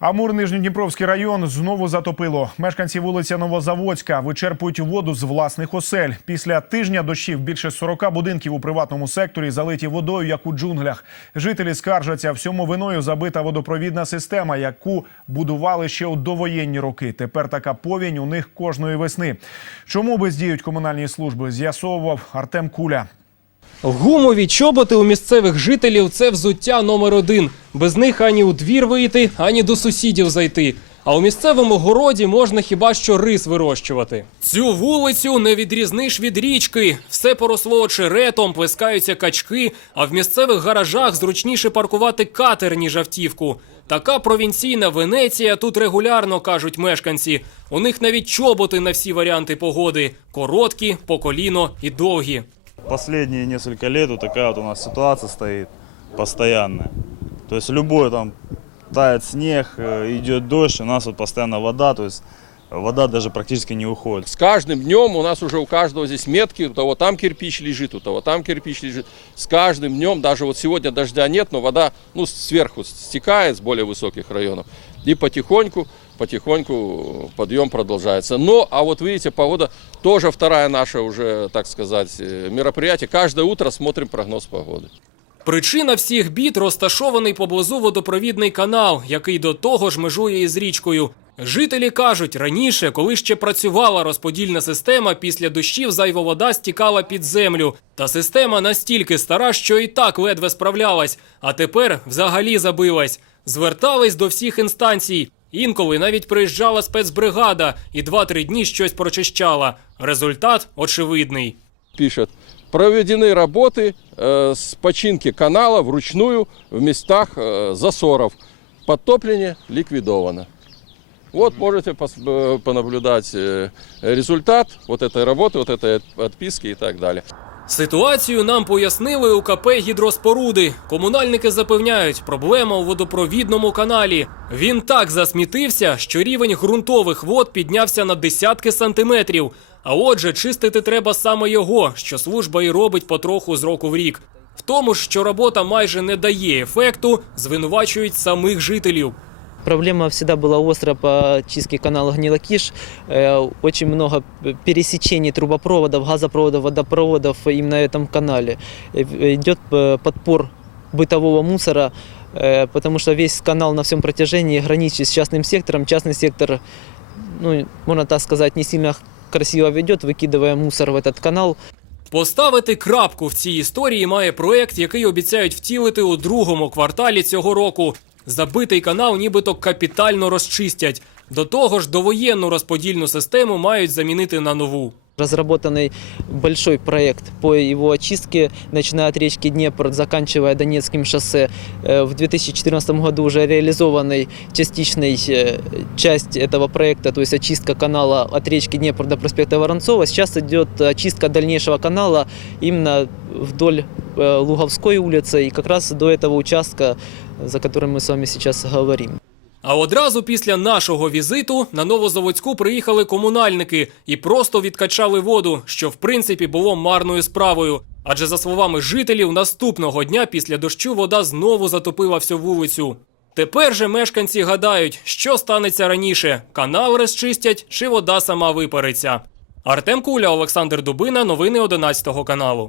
Амур Нижньодніпровський район знову затопило. Мешканці вулиці Новозаводська вичерпують воду з власних осель. Після тижня дощів більше 40 будинків у приватному секторі залиті водою, як у джунглях. Жителі скаржаться, всьому виною забита водопровідна система, яку будували ще у довоєнні роки. Тепер така повінь у них кожної весни. Чому бездіють комунальні служби? З'ясовував Артем Куля. Гумові чоботи у місцевих жителів це взуття номер один. Без них ані у двір вийти, ані до сусідів зайти. А у місцевому городі можна хіба що рис вирощувати. Цю вулицю не відрізниш від річки. Все поросло очеретом, плескаються качки, а в місцевих гаражах зручніше паркувати катер, ніж автівку. Така провінційна Венеція тут регулярно кажуть мешканці. У них навіть чоботи на всі варіанти погоди: короткі, по коліно і довгі. Последние несколько лет вот такая вот у нас ситуация стоит постоянная. То есть любой там тает снег, э, идет дождь, у нас вот постоянно вода, то есть вода даже практически не уходит. С каждым днем у нас уже у каждого здесь метки, у того там кирпич лежит, у того там кирпич лежит. С каждым днем, даже вот сегодня дождя нет, но вода ну, сверху стекает с более высоких районов. И потихоньку, потихоньку подъем продолжается. Но, а вот видите, погода тоже вторая наша уже, так сказать, э, мероприятие. Каждое утро смотрим прогноз погоды. Причина всіх бід розташований поблизу водопровідний канал, який до того ж межує із річкою. Жителі кажуть, раніше, коли ще працювала розподільна система, після дощів зайва вода стікала під землю. Та система настільки стара, що і так ледве справлялась, а тепер взагалі забилась. Звертались до всіх інстанцій. Інколи навіть приїжджала спецбригада і 2-3 дні щось прочищала. Результат очевидний. Пишет, проведены работы э, с починки канала вручную в местах э, засоров. Подтопление ликвидовано. Вот можете пос- э, понаблюдать э, результат вот этой работы, вот этой отписки и так далее. Ситуацію нам пояснили у КП гідроспоруди. Комунальники запевняють, проблема у водопровідному каналі. Він так засмітився, що рівень ґрунтових вод піднявся на десятки сантиметрів. А отже, чистити треба саме його, що служба і робить потроху з року в рік. В тому ж, що робота майже не дає ефекту, звинувачують самих жителів. Проблема всегда была острая по чистке канала Гнилокиш. Э, Очень много пересечений трубопроводов, газопроводов, водопроводов именно на этом канале. Э, Идет э, подпор бытового мусора, э, потому что весь канал на всем протяжении граничит с частным сектором. Частный сектор, ну, можно так сказать, не сильно красиво ведет, выкидывая мусор в этот канал. Поставити крапку в цій історії має проект, який обіцяють втілити у другому кварталі цього року. Забитий канал нібито капітально розчистять. До того ж, довоєнну розподільну систему мають замінити на нову. Разработанный большой проект по его очистке, начиная от речки Днепр, заканчивая Донецким шоссе. Э, В 2014 году уже реализованный частичный э, часть этого проекта, то есть очистка канала от речки Днепр до проспекта Воронцова. Сейчас идет очистка дальнейшего канала именно вдоль э, Луговской улицы и как раз до этого участка, за которым мы с вами сейчас говорим. А одразу після нашого візиту на Новозаводську приїхали комунальники і просто відкачали воду, що в принципі було марною справою. Адже за словами жителів, наступного дня після дощу вода знову затопила всю вулицю. Тепер же мешканці гадають, що станеться раніше: канал розчистять чи вода сама випариться. Артем Куля, Олександр Дубина, новини 11 каналу.